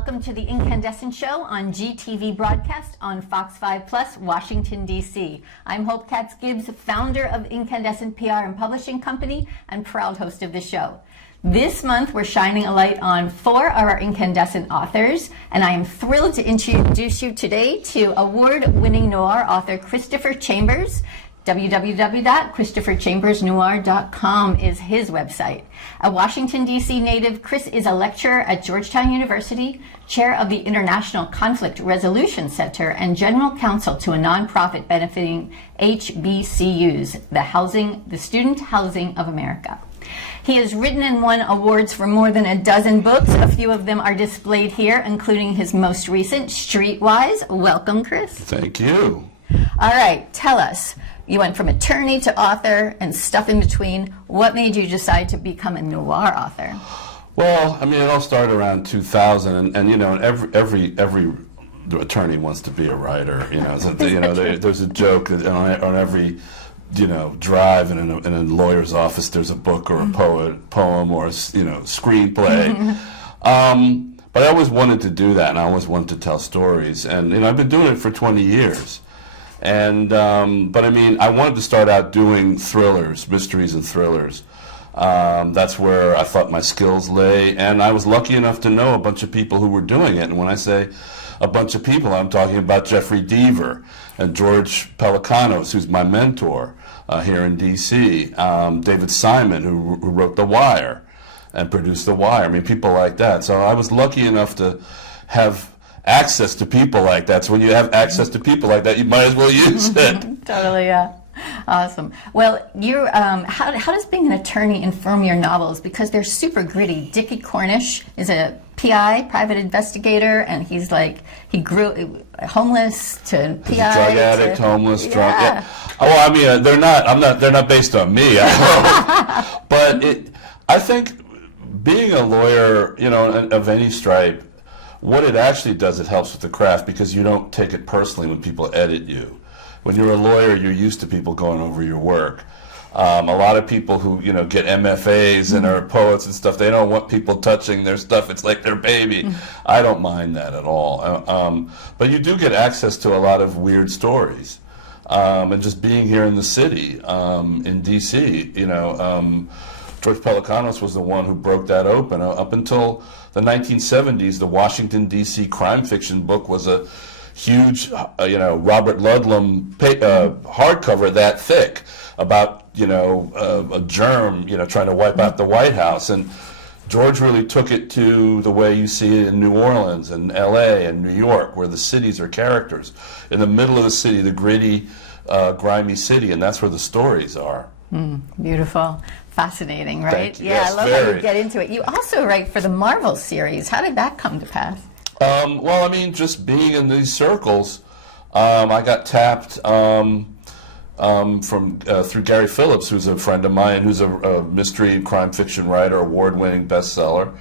welcome to the Inkandescent Show on GTV broadcast on FOX5 PLUS, Washington, D.C. I'm Hope Katz Gibbs, founder of Inkandescent PR and Publishing Company and proud host of the show. This month, we're shining a light on 4 of our incandescent authors, and I am thrilled to introduce you today to award-winning noir author Christopher Chambers. www.christopherchambersnoir.com is his website. A Washington, D.C. native, Chris is a lecturer at Georgetown University, chair of the International Conflict Resolution Center, and general counsel to a nonprofit benefiting HBCUs, the Student Housing of America. He has written and won awards for more than a dozen books. A few of them are displayed here, including his most recent, StreetWhys. Welcome, Chris. Thank you. All right, tell us. You went from attorney to author and stuff in between. What made you decide to become a noir author? Well, I mean, it all started around 2000, and you know, every attorney wants to be a writer. You know, so, there's a joke on every drive in a lawyer's office. There's a book or a poem or a screenplay. But I always wanted to do that, and I always wanted to tell stories, and I've been doing it for 20 years. And but I mean, I wanted to start out doing thrillers, mysteries and thrillers. That's where I thought my skills lay, and I was lucky enough to know a bunch of people who were doing it. And when I say a bunch of people, I'm talking about Jeffrey Deaver and George Pelecanos, who's my mentor here in D.C., David Simon, who wrote The Wire and produced The Wire. I mean, people like that. So I was lucky enough to have access to people like that. So when you have access to people like that, you might as well use it. Totally, yeah. Awesome. Well, you how does being an attorney inform your novels? Because they're super gritty. Dickie Cornish is a PI, private investigator, and he's like, he grew homeless to PI. He's a drug addict, homeless, drunk. Yeah. Oh, I mean, they're not based on me. But I think being a lawyer, of any stripe, what it actually does, it helps with the craft because you don't take it personally when people edit you. When you're a lawyer, you're used to people going over your work. A lot of people who get MFAs and are poets and stuff, they don't want people touching their stuff. It's like their baby. I don't mind that at all. But you do get access to a lot of weird stories. And just being here in the city, in D.C., George Pelecanos was the one who broke that open. Up until the 1970s, the Washington, D.C. crime fiction book was a huge, Robert Ludlum hardcover that thick about, a germ, trying to wipe out the White House. And George really took it to the way you see it in New Orleans and L.A. and New York, where the cities are characters. In the middle of the city, the gritty, grimy city, and that's where the stories are. Beautiful. Fascinating, right? Thank you. Yeah, Yes, I love very. how you get into it. You also write for the Marvel series. How did that come to pass? Well, I mean, just being in these circles, I got tapped through Gary Phillips, who's a friend of mine, who's a mystery and crime fiction writer, award-winning bestseller,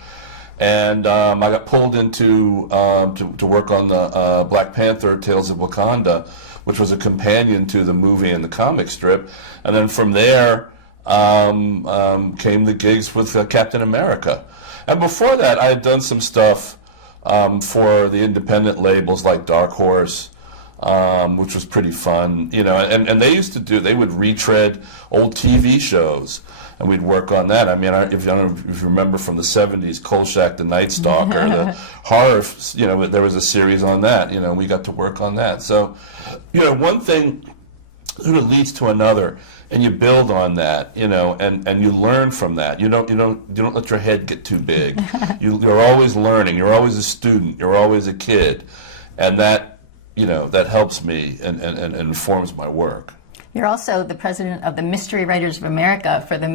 and I got pulled into to work on the Black Panther: Tales of Wakanda, which was a companion to the movie and the comic strip, and then from there came the gigs with Captain America. And before that, I had done some stuff for the independent labels like Dark Horse, which was pretty fun, and they used to they would retread old TV shows, and we'd work on that. I mean, if you remember from the 70s, Kolchak the Night Stalker, the horror, there was a series on that, we got to work on that. So, one thing sort of leads to another, and you build on that, and you learn from that. You don't let your head get too big. You're always learning. You're always a student. You're always a kid, and that that helps me and informs my work. You're also the president of the Mystery Writers of America for the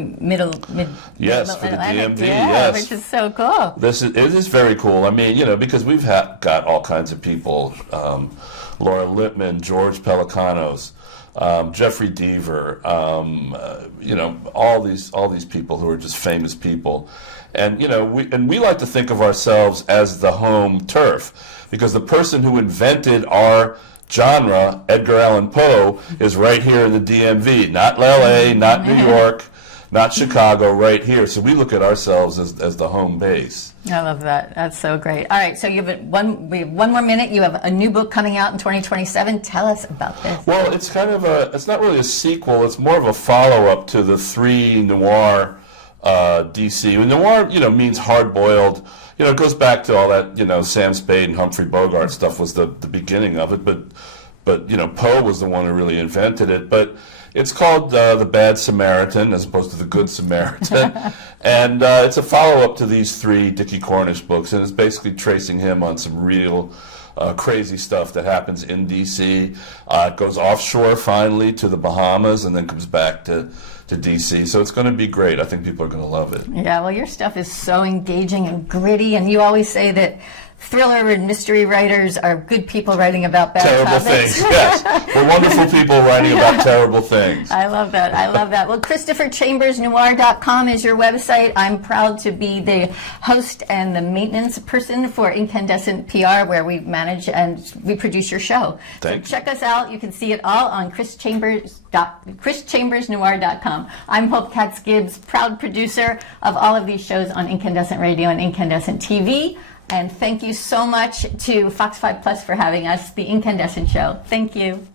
Yes, for the DMV. Yeah, yes, which is so cool. It is very cool. I mean, because we've got all kinds of people: Laura Lippman, George Pelecanos, Jeffrey Deaver, all these people who are just famous people, and we like to think of ourselves as the home turf, because the person who invented our genre, Edgar Allan Poe, is right here in the DMV, not L.A., not New York, not Chicago, right here. So we look at ourselves as the home base. I love that. That's so great. All right, so we have one more minute. You have a new book coming out in 2027. Tell us about this. Well, it's kind of it's not really a sequel. It's more of a follow-up to the 3 noir DC. And noir, means hard-boiled. It goes back to all that, Sam Spade and Humphrey Bogart stuff was the beginning of it. But Poe was the one who really invented it. But it's called The Bad Samaritan as opposed to The Good Samaritan. And it's a follow-up to these 3 Dickie Cornish books. And it's basically tracing him on some real crazy stuff that happens in D.C. It goes offshore finally to the Bahamas and then comes back to D.C. So it's going to be great. I think people are going to love it. Yeah, well, your stuff is so engaging and gritty. And you always say that thriller and mystery writers are good people writing about bad terrible topics. things. Yes, we're wonderful people writing about terrible things. I love that. I love that. Well, ChristopherChambersNoir.com is your website. I'm proud to be the host and the maintenance person for Inkandescent PR, where we manage and we produce your show. Thanks. So check us out. You can see it all on ChrisChambersNoir.com. I'm Hope Katz Gibbs, proud producer of all of these shows on Inkandescent Radio and Inkandescent TV. And thank you so much to FOX5 PLUS for having us, the Inkandescent Show. Thank you.